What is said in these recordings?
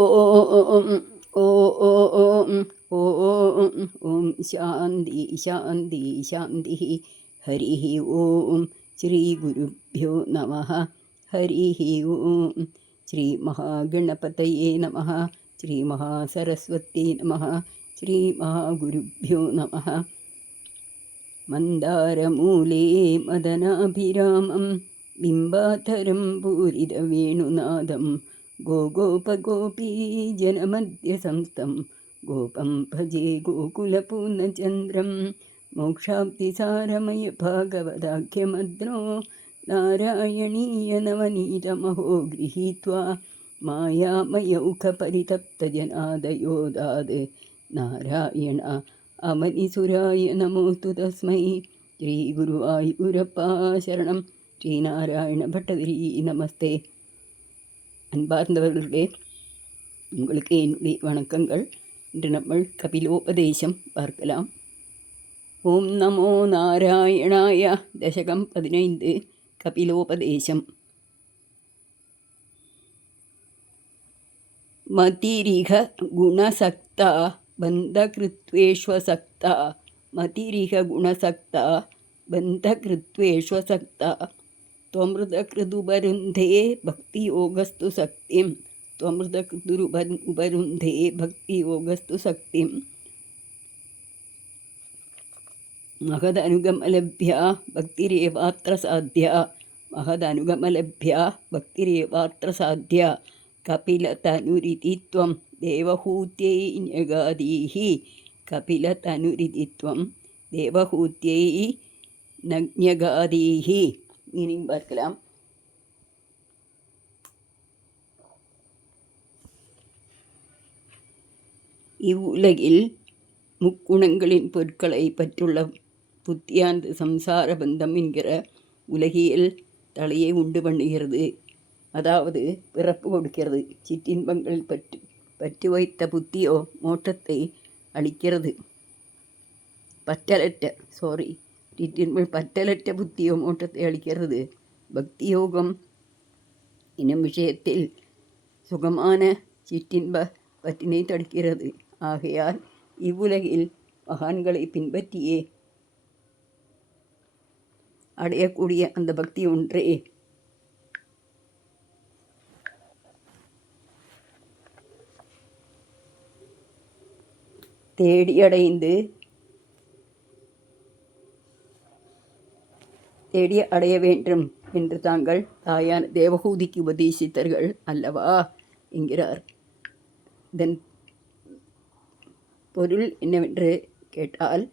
ഓം ഓം ഓം ഓം ശാന്തി ശാന്തി ശാന്തി. ഹരി ഓം. ശ്രീ ഗുരുഭ്യോ നമഃ. ഹരി ഓം. ശ്രീ മഹാഗണപതയേ നമഃ. ശ്രീ മഹാസരസ്വതി നമഃ. ശ്രീ മഹാഗുരുഭ്യോ നമഃ. മന്ദാരമൂലേ മദനാഭിരാമം ബിംബാധരം പൂരിതവേണുനാദം गोगोपगोपीजनमध्यसंस्थं गोपं भजे गोकुलपूर्णचन्द्रं मोक्षाब्धिसारमयभागवदाख्यमद्रो नारायणीयनवनीतमहो गृहीत्वा मायामयौखपरितप्तजनादयोदाद् नारायण अमनिसुराय नमोऽस्तु तस्मै. श्रीगुरुवायूरप्पा शरणं. ஸ்ரீநாராயண பட்டதிரி நமஸ்தே. அன்பார்ந்தவர்களே, உங்களுக்கு என்னுடைய வணக்கங்கள். இன்று நம்ம கபிலோபதேசம் பார்க்கலாம். ஓம் நமோ நாராயணாய. தசகம் 15. கபிலோபதேசம். மதிரிக குணசக்தா பந்தகிருத்வேஷ்வசக்தா. மதிரிக குணசக்தா பந்தகிருத்வேஷ்வசக்தா. त्वमृतकृदुपरुन्धे भक्तियोगस्तु शक्तिं. त्वमृतकृदुपरुन्धे भक्तियोगस्तु शक्तिं. महदनुगमलभ्या भक्तिरेवात्र साध्या. महदनुगमलभ्या भक्तिरेवात्र साध्या. कपिलतनुरिति त्वं देवहूत्यै न्यगादीः. कपिलतनुरिति त्वं देवहूत्यै न्यगादीः. மீனிங் பார்க்கலாம். இவ்வுலகில் முக்குணங்களின் பொருட்களை பற்றுள்ள புத்தியானது சம்சார பந்தம் என்கிற உலகியல் தலையை உண்டு பண்ணுகிறது. அதாவது பிறப்பு கொடுக்கிறது. சிற்றின்பங்கள் பற்றி வைத்த புத்தியோ மோட்சத்தை அளிக்கிறது. பற்றலற்ற புத்தியோ மோட்டத்தை அளிக்கிறது. பக்தி யோகம் என்னும் விஷயத்தில் சுகமான சிற்றின்ப பற்றினை தடுக்கிறது. ஆகையால் இவ்வுலகில் மகான்களை பின்பற்றியே அடையக்கூடிய அந்த பக்தி ஒன்றே தேடி அடைய வேண்டும் என்று தாங்கள் தாயான தேவகூதிக்கு உபதேசித்தர்கள் அல்லவா என்கிறார். இதன் பொருள் என்னவென்று கேட்டால்,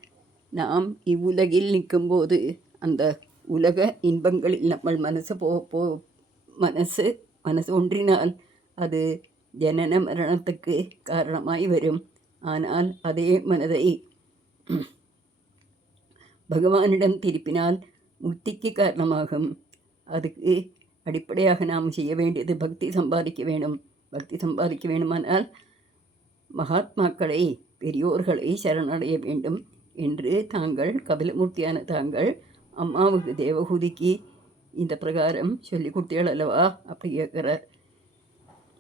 நாம் இவ்வுலகில் நிற்கும்போது அந்த உலக இன்பங்களில் நம்ம மனசு ஒன்றினால் அது ஜனன மரணத்துக்கு காரணமாய் வரும். ஆனால் அதே மனதை பகவானிடம் திருப்பினால் முக்திக்கு காரணமாகும். அதுக்கு அடிப்படையாக நாம் செய்ய வேண்டியது பக்தி சம்பாதிக்க வேணும். பக்தி சம்பாதிக்க வேண்டுமானால் மகாத்மாக்களை, பெரியோர்களை சரணடைய வேண்டும் என்று தாங்கள் கபிலமூர்த்தியான தாங்கள் அம்மாவுக்கு தேவகூதிக்கு இந்த பிரகாரம் சொல்லி கொடுத்தீர்கள் அல்லவா? அப்படி கேட்குறார்.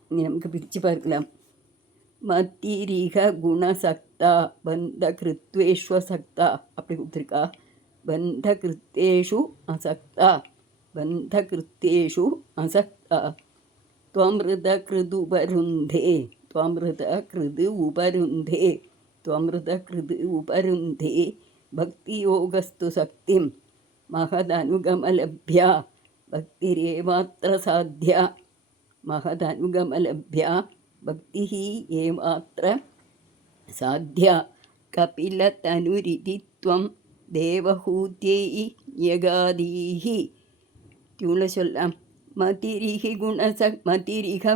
நமக்கு பிரித்து பார்க்கலாம். மத்திரிக குணசக்தா பந்த கிருத்வேஷ்வசக்தா அப்படி கொடுத்துருக்கா. பந்தகிருத்தேஷு அசக்தா. பந்தகிருத்தேஷு அசக்தா. त्वमृतकृदुपरुन्धे. त्वमृतकृदुपरुन्धे. त्वमृतकृदुपरुन्धे भक्तियोगस्तु शक्तिं. महदनुगमलभ्या भक्तिरेवात्र साध्या. महदनुगमलभ्या भक्तिः एवात्र साध्या. कपिलतनुरिति त्वं தேவஹூத்யை யகாதீஹி. டியூல சொல்லலாம். மதிரிக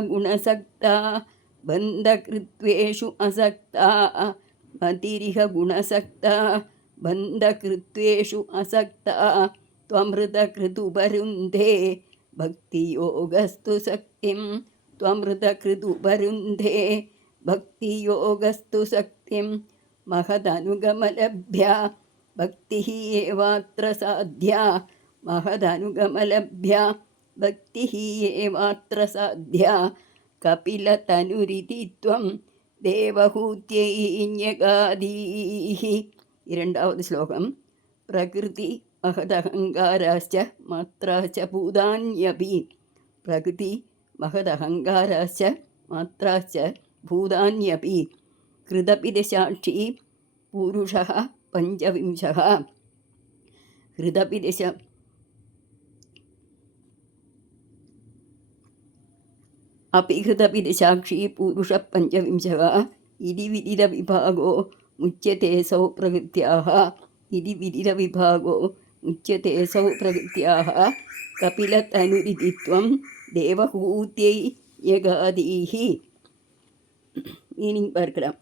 குணசக்தா பந்தகிருத்வேஷு அசக்தா. மதிரிக குணசக்தா பந்தகிருத்வேஷு அசக்தா. त्वमृतकृदुपरुन्धे भक्तियोगस्तु शक्तिं. त्वमृतकृदुपरुन्धे भक्तियोगस्तु शक्तिं. महदनुगमलभ्या भक्तिः एवात्र साध्या. महदनुगमलभ्या भक्तिः एवात्र साध्या. கபிலதனுரிதி த்வம் தேவஹூத்யை ஞகாதீः. இரண்டாவது ஸ்லோகம். பிரகிருதி மகதஹங்காராச்ச மாத்ராச்ச பூதான்யபி. பிரகிருதி மகதஹங்காராச்ச மாத்ராச்ச பூதான்யபி. கிருதபித சாட்சி புருஷः பஞ்சவிம்சः. ஹிருதபித अपि हृदपिदसाक्षी पुरुषः पञ्चविंशः इति विदितविभागो मुच्यते सौ प्रकृत्याः. इति विदितविभागो मुच्यते सौ प्रकृत्याः. कपिलतनुरिति त्वं देवहूत्यै யகாதீः. மீனிங் பார்க்கலாம்.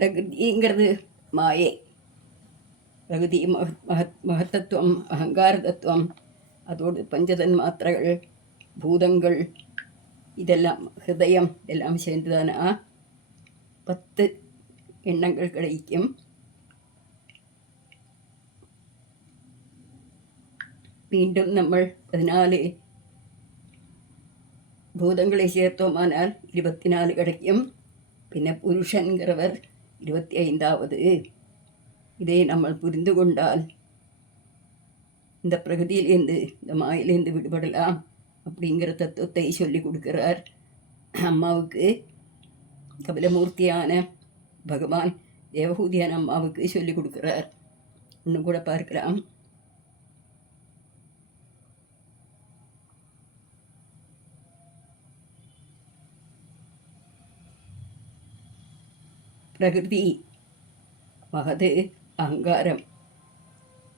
பிரகிருதிங்கிறது மாயை. பிரகிருதி மகத்தத்துவம், அகங்கார தத்துவம், அதோடு பஞ்சதன் மாத்திரைகள், பூதங்கள், இதெல்லாம் ஹிருதயம் எல்லாம் சேர்ந்துதானா 10 எண்ணங்கள் கிடைக்கும். மீண்டும் நம்ம 14 பூதங்களை சேர்த்தோமானால் 24 கிடைக்கும். பின்ன புருஷன்கிறவர் 25வது. இதை நம்ம புரிந்து கொண்டால் இந்த பிரகதியிலேருந்து, இந்த மாயிலேருந்து விடுபடலாம் அப்படிங்கிற தத்துவத்தை சொல்லி கொடுக்கிறார். அம்மாவுக்கு கபிலமூர்த்தியான பகவான் தேவஹூதியான அம்மாவுக்கு சொல்லி கொடுக்கிறார். இன்னும் கூட பார்க்கலாம். பிரகிருதி மகது அகங்காரம்.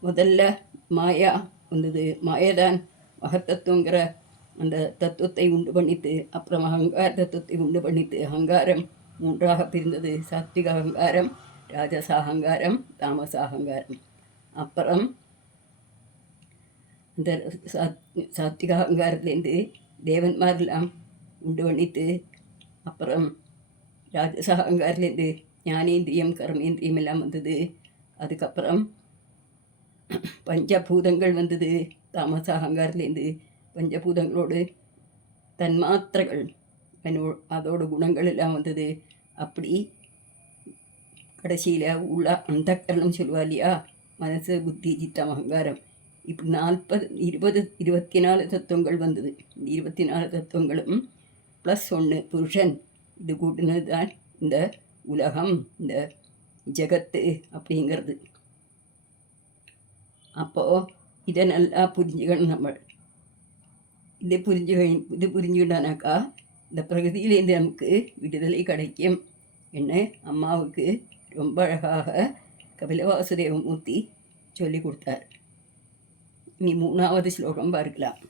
முதல்ல மாயா வந்தது. மாயதான் மகத்தத்துவங்கிற அந்த தத்துவத்தை உண்டு பண்ணித்து, அப்புறம் அகங்கார தத்துவத்தை உண்டு பண்ணித்து. அகங்காரம் 3ஆக பிரிந்தது. சாத்விக அகங்காரம், ராஜச அகங்காரம், தாமச அகங்காரம். அப்புறம் அந்த சாத்விக அகங்காரத்துலேருந்து தேவன்மாரெல்லாம் உண்டு பண்ணித்து. அப்புறம் ராஜச அகங்காரத்துலேருந்து ஞானேந்திரியம், கர்மேந்திரியம் எல்லாம் வந்தது. அதுக்கப்புறம் பஞ்சபூதங்கள் வந்தது. தாமச அகங்காரத்துலேருந்து பஞ்சபூதங்களோடு தன்மாத்திரைகள், அதோட குணங்கள் எல்லாம் வந்தது. அப்படி கடைசியில் உள்ள அந்த கரணம் சொல்லுவா இல்லையா, மனசு, புத்தி, சித்தம், அகங்காரம், இப்படி 24 தத்துவங்கள் வந்தது. 24 தத்துவங்களும் +1 புருஷன், இது கூட்டினது தான் இந்த உலகம், இந்த ஜகத்து அப்படிங்கிறது. அப்போது இதை நல்லா புரிஞ்சுக்கணும் நம்ம. இது புரிஞ்சுக்கிட்டானாக்கா இந்த பிரகதியிலேருந்து நமக்கு விடுதலை கிடைக்கும் என்ன அம்மாவுக்கு ரொம்ப அழகாக கபிலவாசுதேவமூர்த்தி சொல்லி கொடுத்தார். இனி 3வது ஸ்லோகம் பார்க்கலாம்.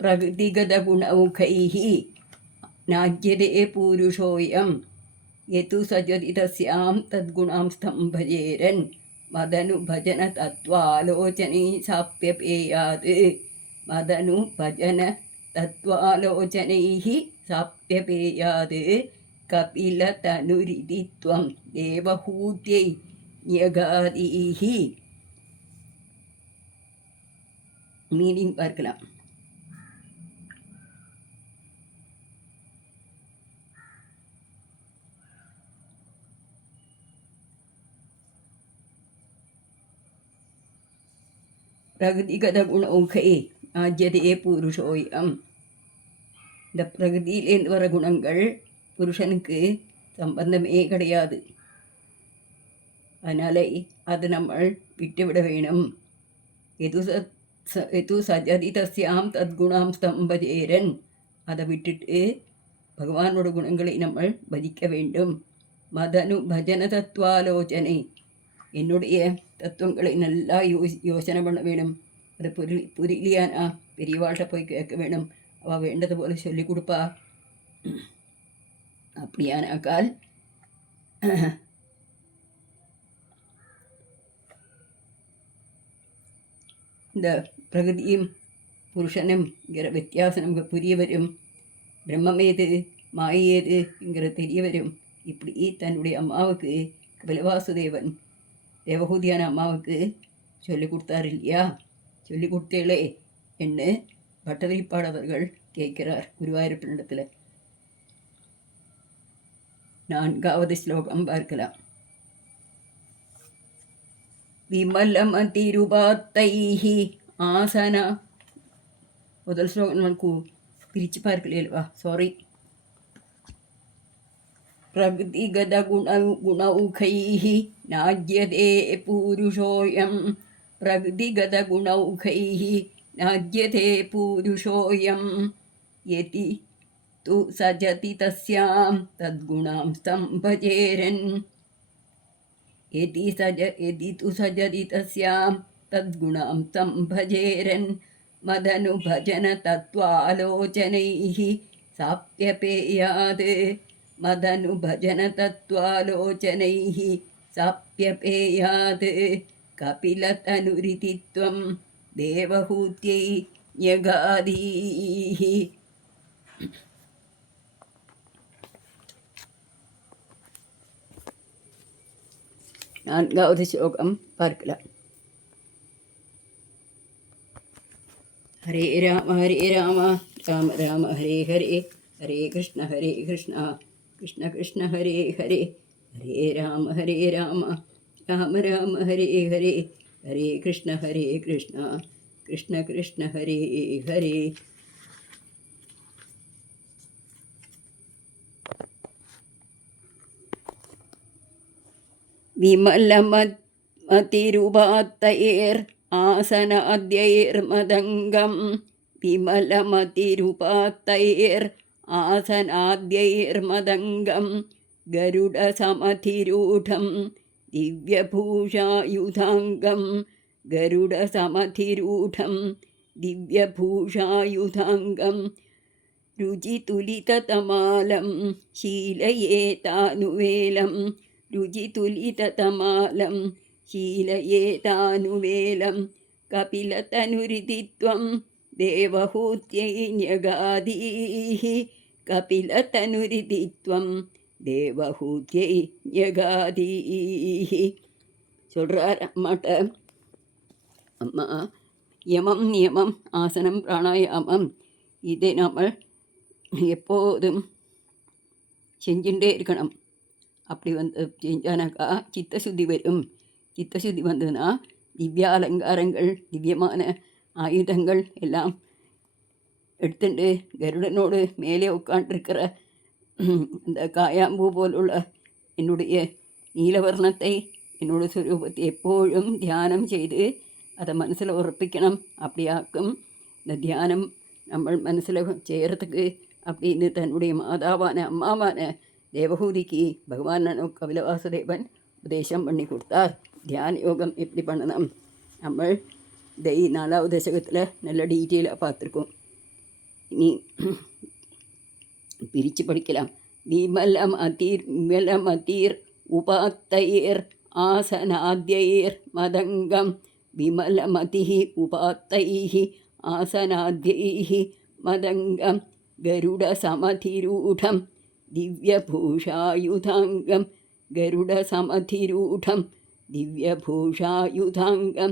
பிரகிருதிகதகுணௌகைः நாஜ்யதே பூருஷோயம் யது சஜதி தஸ்யாம் தத்குணாம் ஸ்தம்பஜேரன் மதனுபஜன தத்வாலோசனை சாப்பியபேயாத். மதனுபஜன தத்வாலோசனைः சாப்பியபேயாத். கபிலதனுரிதி த்வம் தேவஹூத்யை ஞகாதீः. மீனிங் பார்க்கலாம். பிரகிருதிகதகுணௌகை நாஜ்யதே புருஷோயம். இந்த பிரகிருதியிலேருந்து வர குணங்கள் புருஷனுக்கு சம்பந்தமே கிடையாது. அதனால் அது நம்ம விட்டுவிட வேணும். எது சஜதி தஸ்யாம் தத்குணாம் ஸ்தம்பஜேரன், அதை விட்டுட்டு பகவானோட குணங்களை நம்ம பஜிக்க வேண்டும். மதனு பஜன தத்வாலோசனை, என்னுடைய தத்துவங்களை நல்லா யோசனை பண்ண வேணும். அது புரியலையானா பெரியவாள்கிட்ட போய் கேட்க வேணும். அவள் வேண்டது போல் சொல்லி கொடுப்பா. அப்படியானாக்கால் இந்த பிரகதியும் புருஷனும்ங்கிற வித்தியாசம் நமக்கு புரிய வரும். பிரம்மமேது மாயேதுங்கிற தெரிய வரும். இப்படி தன்னுடைய அம்மாவுக்கு கபிலவாசுதேவன் தேவகூதியான அம்மாவுக்கு சொல்லி கொடுத்தார் இல்லையா? சொல்லி கொடுத்தேளே என்ன பட்டதிரிப்பாளர்கள் கேட்கிறார் குருவாயூரப்பனிடத்தில். 4வது ஸ்லோகம் பார்க்கலாம். விமலமதிருபாத்தைஹி ஆசனா. முதல் ஸ்லோகம் நமக்கு பிரித்து பார்க்கலையல்வா, சாரி. பிரகதிகதகுணௌகைஹி நாஜ்யதே பூருஷோயம். பிரகதிகதகுணௌகைஹி நாஜ்யதே பூருஷோயம். யதி து சஜதி தஸ்யாம் தத்குணாம் ஸ்தம்பஜேரன். यदि तु सजति तस्यां तद्गुणां सम्भजेरन्. मदनुभजन तत्त्वालोचनैः साप्यपेयात्. मदनुभजन तत्त्वालोचनैः साप्यपेयात्. कपिलतनुरितित्वं देवहूत्यै न्यगादीः. 4வது ஸ்லோகம் பார்க்கலாம். ஹரே ராம ராம ராம ஹரே ஹரே, ஹரே கிருஷ்ண கிருஷ்ண கிருஷ்ண ஹரே ஹரே, ஹரே ராம ராம ராம ஹரே ஹரே, ஹரே கிருஷ்ண கிருஷ்ண கிருஷ்ண ஹரே ஹரே. விமலமதிருபாத்தைர் ஆசனாத்யைர்மதங்கம். விமலமதிருபாத்தைர் ஆசனாத்யைர்மதங்கம். கருடசமதிரூடம் திவ்யபூஷாயுதாங்கம். கருடசமதிரூடம் திவ்யபூஷாயுதாங்கம். ருஜிதுலிததமாலம் शीलयेतानुवेलं. रुजितुलिततमालं शीलयेतानुवेलं. कपिलतनुरितित्वं देवहूत्यै न्यगादीः. कपिलतनुरितित्वं देवहूत्यै न्यगादीः. சொல்கிறார் அம்மாட்ட, அம்மா யமம் நியமம் ஆசனம் பிராணாயாமம் இதை நாம் எப்போதும் செஞ்சுட்டே இருக்கணும். அப்படி செஞ்சானாக்கா சித்தசுத்தி வரும். சித்தசுத்தி வந்ததுன்னா திவ்ய அலங்காரங்கள், திவ்யமான ஆயுதங்கள் எல்லாம் எடுத்துட்டு கருடனோடு மேலே உட்காண்டிருக்கிற அந்த காயாம்பூ போலுள்ள என்னுடைய நீலவர்ணத்தை, என்னோட சுரூபத்தை எப்போதும் தியானம் செய்து அதை மனசில் உறப்பிக்கணும். அப்படியாக்கும் இந்த தியானம் நம்ம மனசில் செய்கிறதுக்கு அப்படின்னு தன்னுடைய மாதாவான அம்மாவான தேவகூதிக்கு பகவான் கபிலவாசுதேவன் உபதேசம் பண்ணி கொடுத்தார். தியான யோகம் எப்படி பண்ணணும் நம்ம 4வது தசகத்தில் நல்ல டீட்டெயிலாக பார்த்துருக்கோம். இனி பிரித்து படிக்கலாம். விமலமதிர் உபாத்தைர் ஆசனாத்யைர் மதங்கம். விமலமதிः உபாத்தைः ஆசனாத்யைः மதங்கம். கருடசமதிரூடம் दिव्यभूषायुधाङ्गं. गरुडसमधिरूढं दिव्यभूषायुधाङ्गं.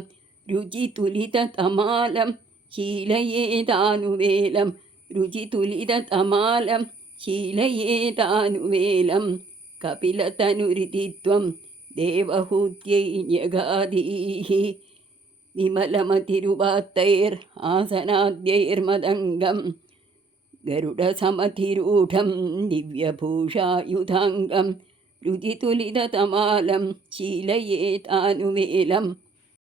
रुचितुलिततमालं शीलयेतानुवेलं. रुचितुलिततमालं शीलयेतानुवेलं. कपिलतनुरितित्वं देवहूत्यै न्यगादीः. विमलमतिरुपात्तैर् आसनाद्यैर्मदङ्गं. गरुडसमधिरूढं दिव्यभूषायुधाङ्गं. रुचितुलिततमालं शीलयेतानुवेलं.